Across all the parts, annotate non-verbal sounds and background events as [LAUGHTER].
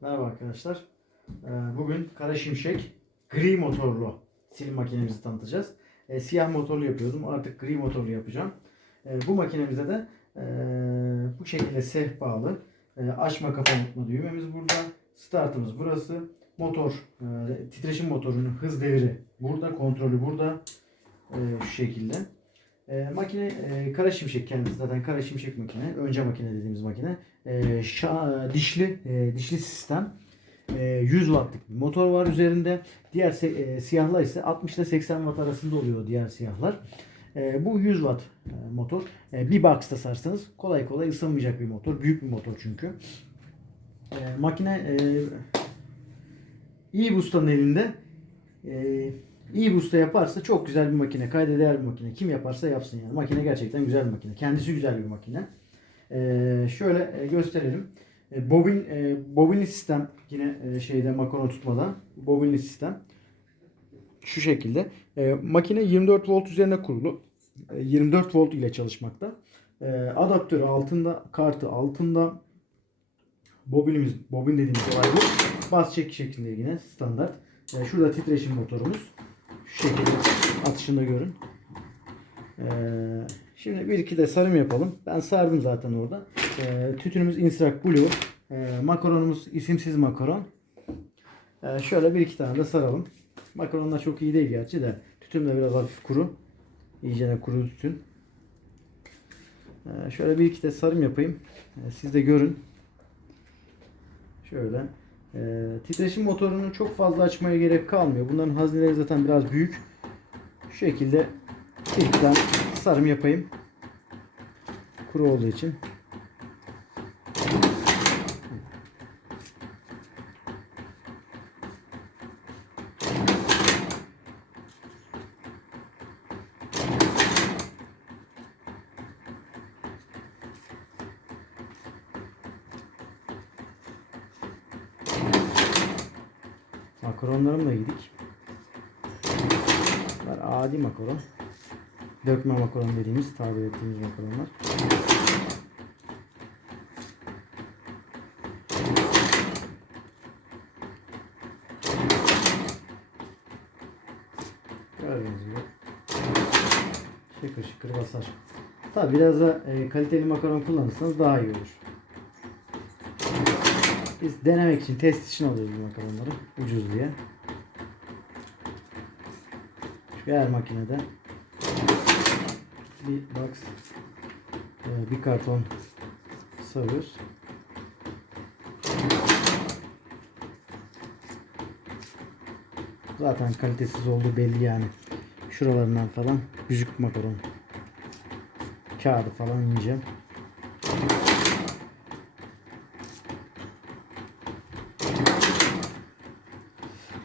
Merhaba arkadaşlar. Ee, Bugün Kara Şimşek gri motorlu sil makinemizi tanıtacağız. Ee, Siyah motorlu yapıyordum. Artık gri motorlu yapacağım. Ee, Bu makinemizde de bu şekilde sehpalı e, açma kapatma düğmemiz burada. Startımız burası. Motor, titreşim motorunun hız devri burada. Kontrolü burada. E, Şu şekilde. E, makine e, kara şimşek kendisi zaten kara şimşek makine. Önce makine dediğimiz makine. E, şa- dişli e, dişli sistem. E, 100 wattlık bir motor var üzerinde. Diğer e, siyahlar ise 60 ile 80 watt arasında oluyor diğer siyahlar. E, bu 100 watt e, motor. E, bir box'ta sarsanız kolay kolay ısınmayacak bir motor. Büyük bir motor çünkü. E, makine e, iyi ustanın elinde e, iyi bir usta yaparsa çok güzel bir makine. Kayda değer bir makine. Kim yaparsa yapsın yani. Makine gerçekten güzel bir makine. Kendisi güzel bir makine. E, şöyle e, gösterelim. E, bobin e, bobinli sistem yine e, şeyde makano tutmadan bobinli sistem şu şekilde. E, makine 24 volt üzerine kurulu. E, 24 volt ile çalışmakta. E, adaptörü altında, kartı altında. Bobinimiz, bobin dediğimiz olay bu. Bas çek şeklinde yine standart. E, şurada titreşim motorumuz. [LAUGHS] Şu şekilde atışında görün. E, şimdi bir iki de sarım yapalım. Ben sardım zaten orada. E, tütünümüz Instrac Blue. E, makaronumuz isimsiz makaron. E, şöyle bir iki tane de saralım. Makaronlar çok iyi değil gerçi de. Tütün de biraz hafif kuru. İyicene kuru tütün. E, şöyle bir iki de sarım yapayım. E, siz de görün. Şöyle. E, titreşim motorunu çok fazla açmaya gerek kalmıyor. Bunların hazneleri zaten biraz büyük. Şu şekilde ilkten sarım yapayım. Kuru olduğu için. Makaronlarım da yedik. Bunlar adi makaron. Dökme makaron dediğimiz, tabir ettiğimiz makaronlar. Gördüğünüz gibi. Şıkır şıkır basar. Tabi biraz da e, kaliteli makaron kullanırsanız daha iyi olur. Biz denemek için, test için alıyoruz bu makaronları. Ucuz diye. Çünkü her makinede bir box, e, bir karton sarıyoruz. Zaten kalitesiz olduğu belli yani. Şuralarından falan büzük makaron. Kağıdı falan yiyeceğim.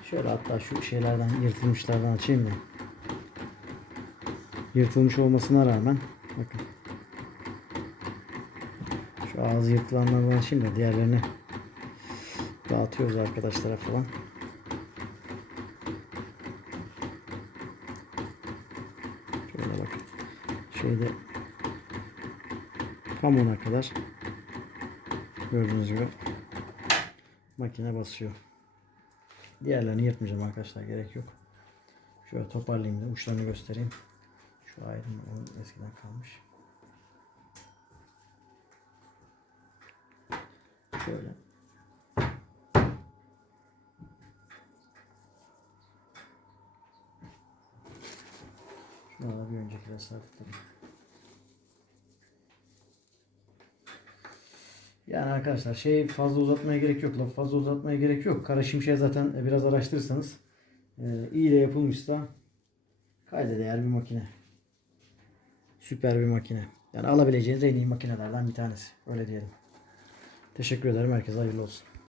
Şöyle hatta şu şeylerden yırtılmışlardan açayım da. Yırtılmış olmasına rağmen bakın. Şu ağzı yırtılanlardan açayım da diğerlerini dağıtıyoruz arkadaşlara falan. Şöyle bakın. Şeyde pamuğuna kadar gördüğünüz gibi makine basıyor. Diğerlerini yırtmayacağım arkadaşlar gerek yok. Şöyle toparlayayım da uçlarını göstereyim. Şu ayrım onun eskiden kalmış. Şöyle. Şuna bir önceki resmen Yani arkadaşlar şey fazla uzatmaya gerek yok. Lafı fazla uzatmaya gerek yok. Kara Şimşek'i zaten biraz araştırırsanız e, iyi de yapılmışsa kayda değer bir makine. Süper bir makine. Yani alabileceğiniz en iyi makinelerden bir tanesi. Öyle diyelim. Teşekkür ederim. Herkese hayırlı olsun.